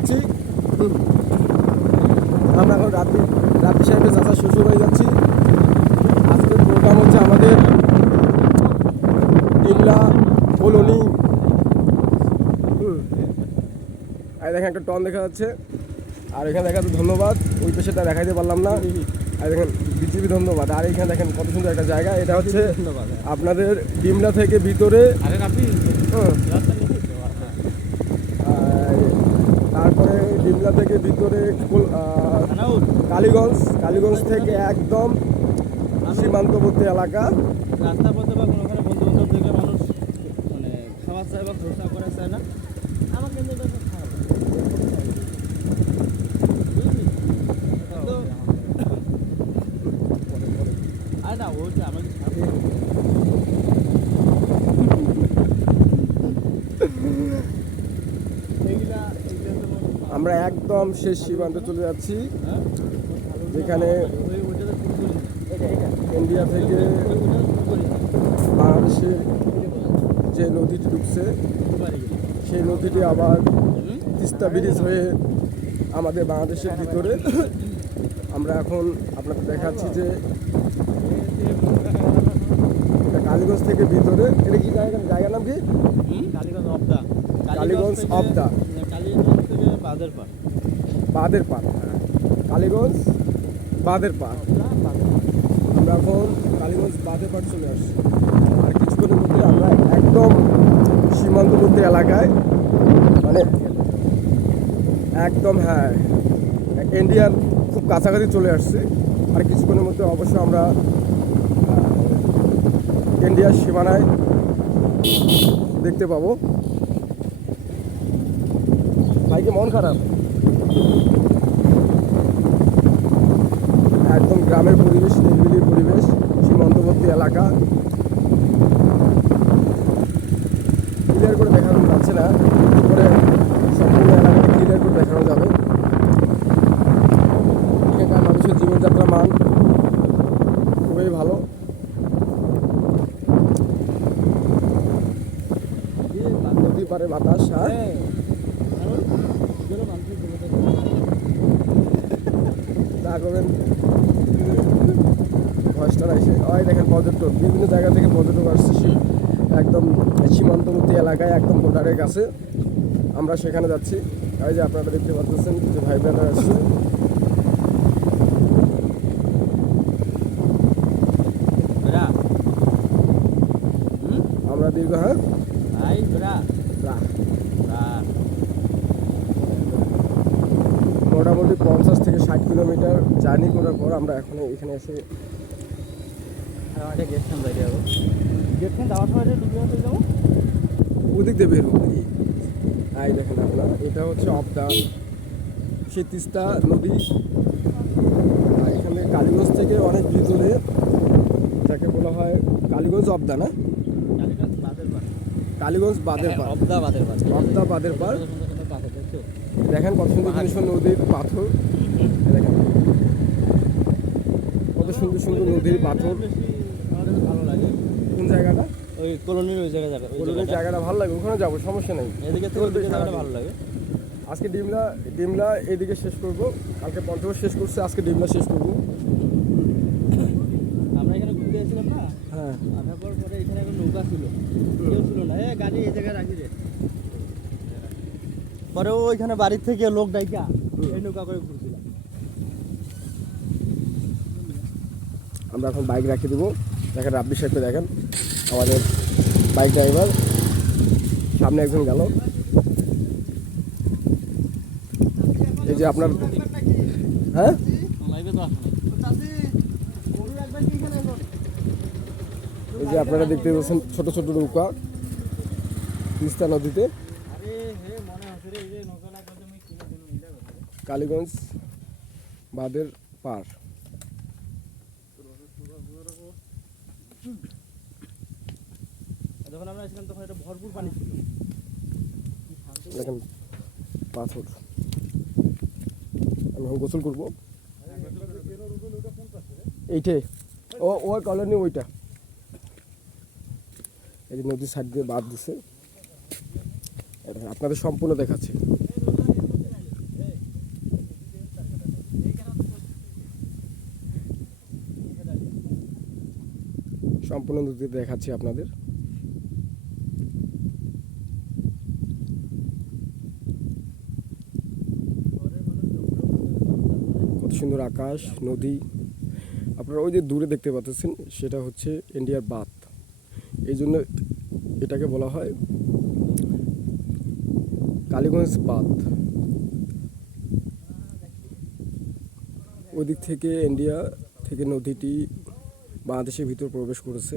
যাচ্ছি। আমরা এখন রাত্রি সাহেবের চাচা শ্বশুর হয়ে যাচ্ছি। আজকের প্রোগ্রাম হচ্ছে আমাদের ডিমলা কলোনি। আর দেখেন একটা টন দেখা যাচ্ছে, আর এখানে দেখা যাচ্ছে ধন্যবাদ, ওই পেশাটা দেখাইতে পারলাম না। আর দেখেন বিজিবি ধন্যবাদ। আর এখানে দেখেন কত সুন্দর একটা জায়গা, এটা হচ্ছে আপনাদের ডিমলা থেকে ভিতরে। তারপরে ডিমলা থেকে ভিতরে কালীগঞ্জ থেকে একদম সীমান্তবর্তী এলাকা। রাস্তা পথে বা কোনোখানে বন্ধু বান্ধব দেখলে মানুষ মানে খাওয়া চায় বা খোঁজা করা চায় না। আমার কিন্তু এটা খারাপ আর না ওইটা আমাকে আমরা একদম শেষ সীমান্তে চলে যাচ্ছি, যেখানে ইন্ডিয়া থেকে বাংলাদেশে যে নদীটি ঢুকছে, সেই নদীটি আবার তিস্তা ব্রিজ হয়ে আমাদের বাংলাদেশের ভিতরে। আমরা এখন আপনাদের দেখাচ্ছি যে কালীগঞ্জ থেকে ভিতরে। এটা কি জায়গার নাম কি? কালীগঞ্জ অবদা। কালীগঞ্জ অবদা, বাঁধের পাড়। কালীগঞ্জ বাঁধের পাড়। আমরা এখন কালীগঞ্জ বাঁধের পাড় চলে আসছি। আর কিছুক্ষণের মধ্যে আমরা একদম সীমান্তবর্তী এলাকায়, মানে একদম ইন্ডিয়ার খুব কাছাকাছি চলে আসছি। আর কিছুক্ষণের মধ্যে অবশ্য আমরা ইন্ডিয়ার সীমানায় দেখতে পাবো। ভাইকে মন খারাপ, একদম গ্রামের পরিবেশ, নিরিবিলি পরিবেশ, সীমান্তবর্তী এলাকা। ক্লিয়ার করে দেখানো যাচ্ছে না, করে সম্পূর্ণ এলাকাটা ক্লিয়ার করে দেখানো যাবে। এখানকার মানুষের জীবনযাত্রার মান খুবই ভালো। নদী পারে বাতাস। যা করবেন ভয়েসটা আসে। ওই দেখেন পর্যটক, বিভিন্ন জায়গা থেকে পর্যটক আসছে একদম সীমান্তবর্তী এলাকায়, একদম বর্ডারের কাছে। আমরা সেখানে যাচ্ছি। এই যে আপনারা দেখতে পাচ্ছেন কিছু ভাই ব্রাদার আসছে। আমরা দীর্ঘ মোটামুটি 50 থেকে 60 কিলোমিটার জার্নি করার পর আমরা এখন এখানে এসে ওদিক দিয়ে বের হবো। এই দেখেন আপনার, এটা হচ্ছে অবদা, সেই তিস্তা নদী। আর এখানে কালীগঞ্জ থেকে অনেক ভিতরে, যাকে বলা হয় কালীগঞ্জ অবদা, না কালীগঞ্জ বাঁধের পাড়, অবদা বাঁধের পাড়। দেখেন কত সুন্দর সুন্দর নদীর পাথর। দেখেন কত সুন্দর সুন্দর নদীর পাথর। ভালো লাগে কোন জায়গাটা? ওই কলোনির ওই জায়গাটা, জায়গাটা ভালো লাগে, ওখানে যাবো, সমস্যা নেই। এদিকে জায়গাটা ভালো লাগে। আজকে ডিমলা এদিকে শেষ করবো, কালকে পঞ্চগড় শেষ করছে, আজকে ডিমলা শেষ করবো। আমরা এখানে ঘুরতে এসেছিলাম না, হ্যাঁ, আসার পরে এখানে একটা নৌকা ছিল, কেউ ছিল না, গাড়ি এই জায়গায় রাখি রে। পরে ওইখানে বাড়ির থেকে লোক ডাইকা এই নৌকা করে ঘুরছিলাম। আমরা এখন বাইক রাখি দেবো। দেখেন রাব্বি সাহেবকে, দেখেন আমাদের বাইক ড্রাইভার, সামনে একজন গেল। এই যে আপনার, হ্যাঁ এই যে আপনারা দেখতে পাচ্ছেন ছোট ছোট নৌকা তিস্তা নদীতে। কালীগঞ্জ বাঁধের পার। যখন আমরা এসেছিলাম তখন এটা ভরপুর পানি ছিল। দেখেন পাথর। আমি এখন গোসল করবো এইটে। ওই কলোনি ওইটা, এই যে নদীর সাইড দিয়ে বাঁধ দিছে, আপনাদের সম্পূর্ণ দেখাচ্ছি। সম্পূর্ণ নদী দেখাচ্ছি আপনাদের। কত সুন্দর আকাশ, নদী। আপনারা ওই যে দূরে দেখতে পাচ্ছেন সেটা হচ্ছে ইন্ডিয়ার বাঁধ। এই জন্য এটাকে বলা হয় কালীগঞ্জ বাঁধ। ওদিক থেকে ইন্ডিয়া থেকে নদীটি বাংলাদেশের ভিতর প্রবেশ করেছে।